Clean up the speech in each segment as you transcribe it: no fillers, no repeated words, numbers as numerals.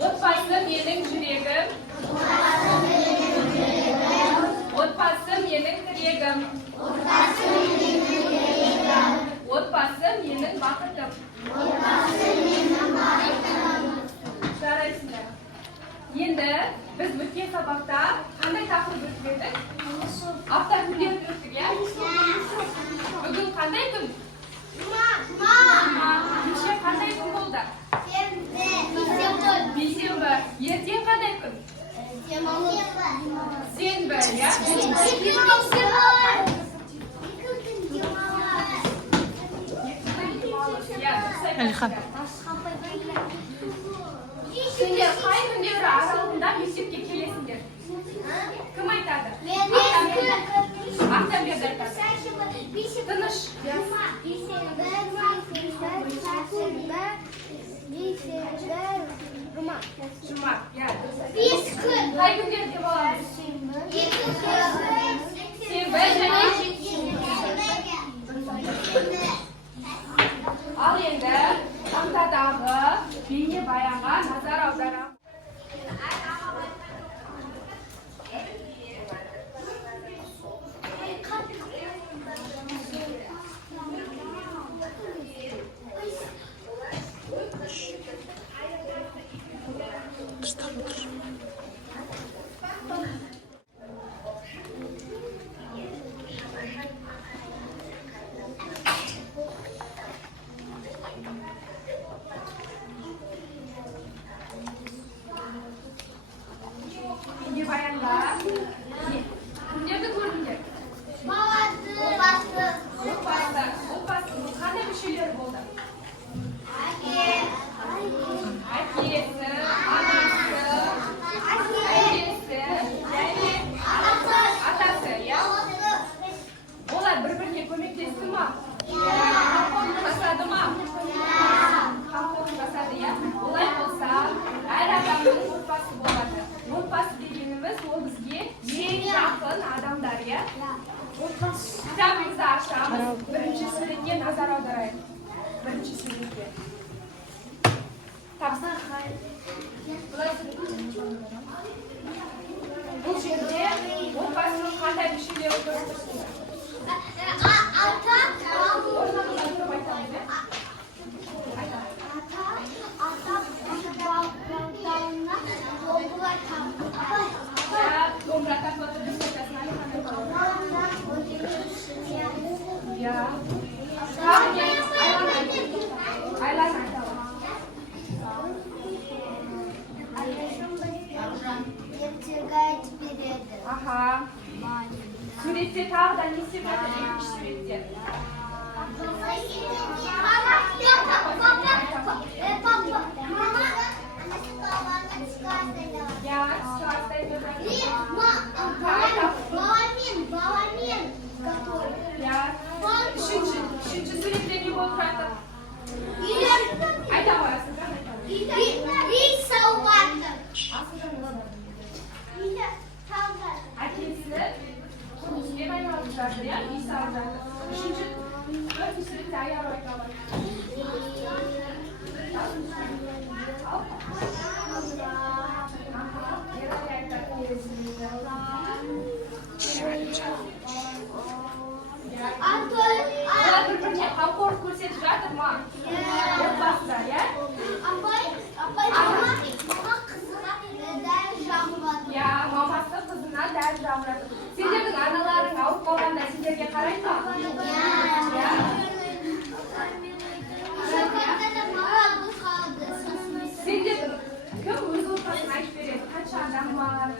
Отбасы менің жүрегім. Отбасы менің тірегім. Отбасы менің бақытым. Жарайсыңдар. Енді біз өткен сабақта қандай тақырып өтіп едік? Автокөлік өттік, иә? Бүгін қандай күн? Кеше қандай күн болды? Бейсенбі. Ертең қандай күн? Сенбі, иә? Әлихан. Сендер қай күндері аралығында мектепке келесіңдер? Кім айтады? Ақтамберді айтады. Тыныш. Жұма. Қай күндерде болады? Сенбі және ал енді тақтадағы бейнебаянға назар аударамыз. Бейнебаянда кімдерді көрдіңдер? Отбасының қандай мүшелері болды? Әкесі, анасы, әжесі және атасы, иә? Олар бір-біріне көмектесті ма? Қамқорлық жасады ма? Қамқорлық жасады, иә? Олай болса, әр адамның отбасы болады. Отбасы дегеніміз ол бізге ең жақын адамдар, иә? Кітабымызды ашамыз. Бірінші суретке назар аударайық. Бірінші суретке. Бұл жерде отбасының қандай мүшелері көріп тұрсыңдар? Аха. Суретте тағы да не істеп жатыр екінші суретте? Үшінші суретте не болып жатыр? Айта қоясың, да? Әкесі жұмыспен айналысып жатыр, иә? Үй салып жатыр. Төртінші суретте аяғы айта алады. Олар бір-біріне қамқорлық көрсетіп жатыр ма? Отбасында, иә? Иә, мамасы қызына дәрі жағып жатыр. Сендердің аналарың ауырып қалғанда сендерге қарайды ма? Иә. Сендердің кім өз отбасын айтып береді? Қанша адам бар?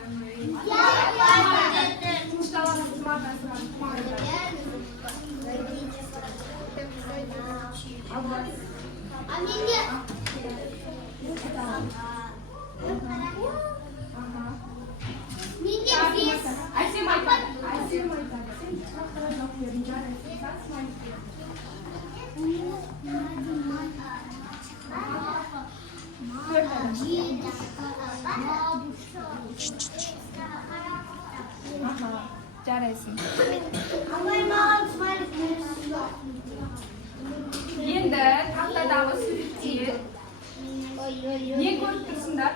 Тынышталамыз, тұмағасынан. Әсем айтады. Сен сұрақтарға жауап бердің, жарайсың. Жарайсың. Енді тақтадағы суретте не көріп тұрсыңдар?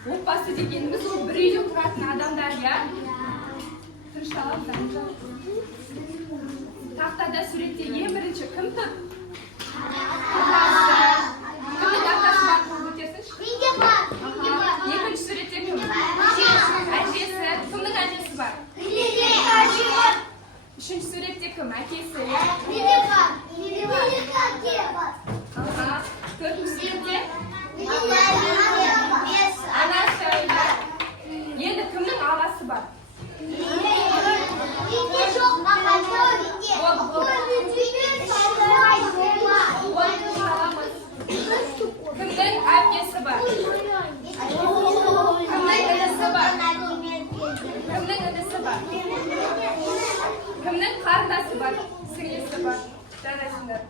Отбасы дегеніміз ол бір үйде тұратын адамдар, иә? Тынышталыңыз. Тақтада суретте ең бірінші кім тұр? Кімнің атасы бар, қол көтерсінші? Екінші суретте кім? Әжесі. Кімнің әжесі бар? Үшінші суретте кім? Әкесі. Төртінші суретте? Анасы. Енді кімнің ағасы бар? Кімнің әпкесі бар? Кімнің інісі бар? Кімнің інісі бар? Кімнің қарындасы бар? Сіңлісі бар? Жарайсыңдар.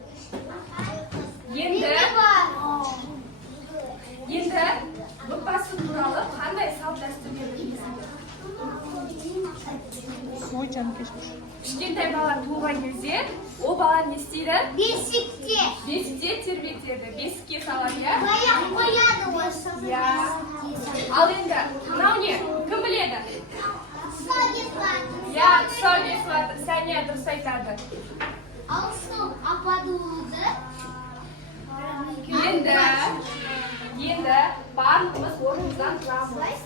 Енді отбасы туралы қандай салт дәстүрлер білесіңдер? Кішкентай бала туылған кезде ол бала не істейді? Бесікте тербетеді. Бесікке салады, иә? Ал енді мынау не? Кім біледі? Иә, тұсауға кесіледі. Сәния дұрыс айтады. Енді барлығымыз орнымыздан тұрамыз.